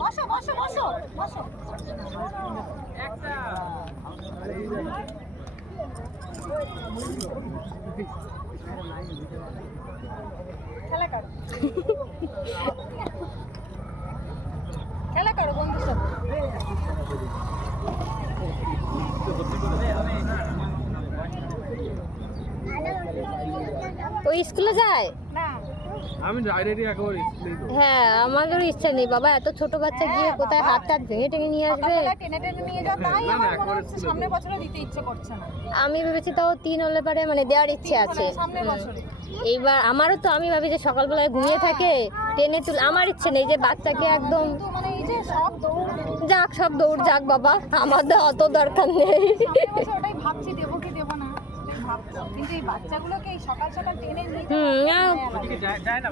বসো বসো বসো বসো একটা খেলা করো খেলা করো বন্ধুর সাথে। ওই স্কুলে যায় না আমি ডাইরেক্টলি একেবারে স্কুলেই তো। হ্যাঁ আমাদেরও ইচ্ছা নেই বাবা, এত ছোট বাচ্চা গিয়ে কোথায় হাত টাত ভেঙে টেঙে নিয়ে আসবে। সকালবেলা টেনে টেনে নিয়ে যাও, তাই না, না, আমার মনে একবারে হচ্ছে স্কুলে সামনের বছরও দিতে ইচ্ছে করছে না। আমি ভেবেছি তাও 3 হলে পারে মানে দেওয়ার ইচ্ছে আছে। সামনের বছরে এইবার আমারও তো আমি ভাবি যে সকালবেলায় ঘুমিয়ে থাকে টেনে তুল, আমার ইচ্ছে নেই যে বাচ্চাকে একদম তো মানে এই যে সব দৌড় যাক সব দৌড় যাক বাবা, আমাদের অত দরকার নেই। সামনের বছর ওটাই ভাবছি দেবো কি দেবো না, ওটাই ভাবছি। কিন্তু এই বাচ্চাগুলোকে এই সকাল সকাল টেনে নিয়ে যাওয়া হুম মায়া লাগে। ওদিকে যায় না